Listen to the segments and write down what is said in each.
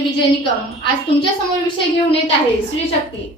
म्हणजे आहे स्त्री शक्ती.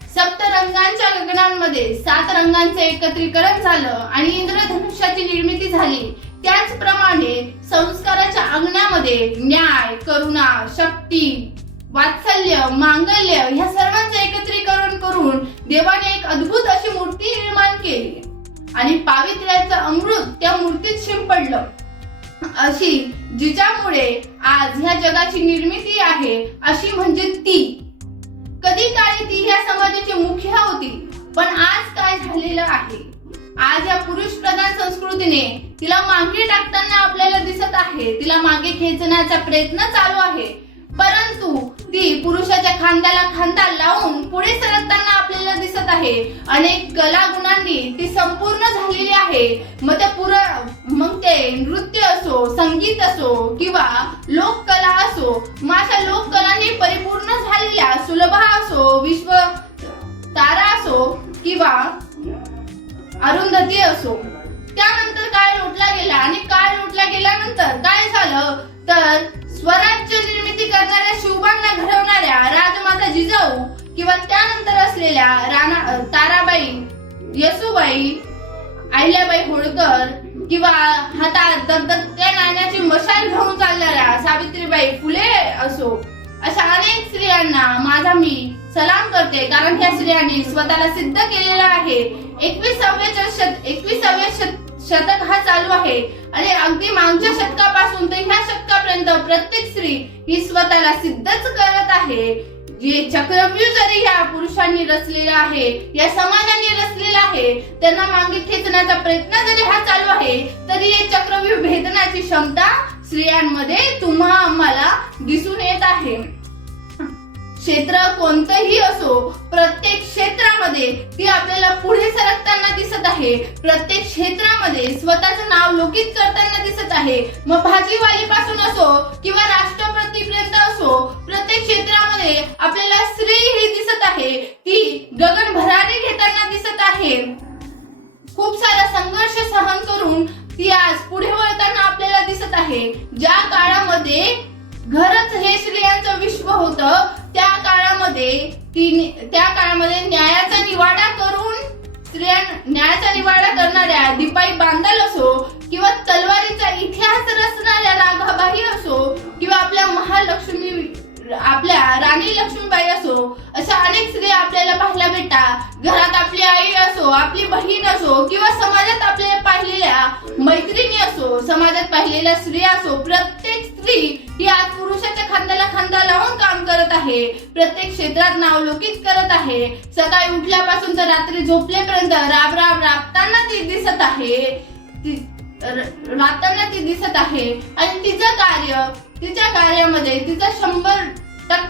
सप्त रंगांच्या गगनांमध्ये सात रंगांचं एकत्रीकरण झालं आणि इंद्रधनुष्याची निर्मिती झाली. त्याचप्रमाणे संस्काराच्या अंगणामध्ये न्याय करुणा शक्ती वात्सल्य मांगल्य ह्या सर्वांचं एकत्रीकरण करून देवाने एक अद्भुत अशी मूर्ती निर्माण केली. आणि पावित्र्याचं अमृत त्या मूर्तीत शिंपडलं. अशी जिच्यामुळे आज ह्या जगाची निर्मिती आहे अशी म्हणजे ती. कधी काळी ती ह्या समाजाची मुख्य होती पण आज काय झालेलं आहे? आज या पुरुष प्रधान संस्कृतीने तिला मागे टाकताना आपल्याला दिसत आहे तिला मागे खेचण्याचा प्रयत्न चालू आहे. परंतु ती पुरुषाच्या खांद्याला खांदा लावून पुढे सरकताना आपल्याला दिसत आहे. अनेक कला गुणांनी ती संपूर्ण झालेली आहे. मग ते पुर मग ते नृत्य असो संगीत असो किंवा लोककला असो मग अशा लोककलांनी परिपूर्ण झालेल्या सुलभा असो विश्व तारा असो किंवा अरुंधती असो. त्यानंतर काय लुटला गेला आणि काय लुटला गेल्यानंतर काय झालं? तर स्वराज्य निर्मिती किंवा त्यानंतर असलेल्या राणा ताराबाई येसुबाई अहिल्याबाई होळकर किंवा हातात दगदगत्या नाण्याची मशाल घेऊन चालणाऱ्या सावित्रीबाई फुले असो अशा अनेक स्त्रियांना माझा मी सलाम करते. कारण ह्या स्त्रियांनी स्वतःला सिद्ध केलेलं आहे. एकविसाव्या शत एकविसाव्या शतक हा चालू आहे. आणि अगदी मागच्या शतकापासून तर ह्या शतकापर्यंत प्रत्येक स्त्री ही स्वतःला सिद्धच करत आहे. जे चक्रव्यूह जरी ह्या पुरुषांनी रचलेला आहे या समाजाने रचलेला आहे त्यांना मागे खेचण्याचा प्रयत्न जरी हा चालू आहे तरी हे चक्रव्यूह भेदनाची क्षमता स्त्रियांमध्ये तुम्हा आम्हाला दिसून येत आहे. क्षेत्र कोणतंही असो प्रत्येक क्षेत्रामध्ये ती आपल्याला पुढे सरकताना दिसत आहे. प्रत्येक क्षेत्रामध्ये स्वतःचं नाव लोकित करताना दिसत आहे. मग भाजीवाली पासून असो किंवा राष्ट्रपतीपर्यंत असो प्रत्येक आपल्याला स्त्री ही दिसत आहे. ती गगन भरारी घेताना दिसत आहे. खूप सारा संघर्ष सहन करून ती आज पुढे वळताना आपल्याला दिसत आहे. ज्या काळामध्ये घरच हे स्त्रियांचं विश्व होत त्या काळामध्ये ती त्या काळामध्ये न्यायाचा निवाडा करून स्त्रियां न्यायाचा निवाडा करणाऱ्या राणी लक्ष्मीबाई असो अशा अनेक स्त्रिया आपल्याला पाहायला भेटतात. घरात आपली आई असो आपली बहीण असो किंवा समाजात आपल्याला पाहिलेल्या मैत्रिणी असो समाजात पाहिलेल्या स्त्रिया असो प्रत्येक स्त्री ही आज पुरुषाच्या खांद्याला खांदा लावून काम करत आहे. प्रत्येक क्षेत्रात नावलौकिक करत आहे. सकाळी उठल्यापासून तर रात्री झोपल्यापर्यंत राब राब राबताना ती दिसत आहे. राबताना ती दिसत आहे. आणि तिचं कार्य तिच्या कार्यामध्ये तिचं शंभर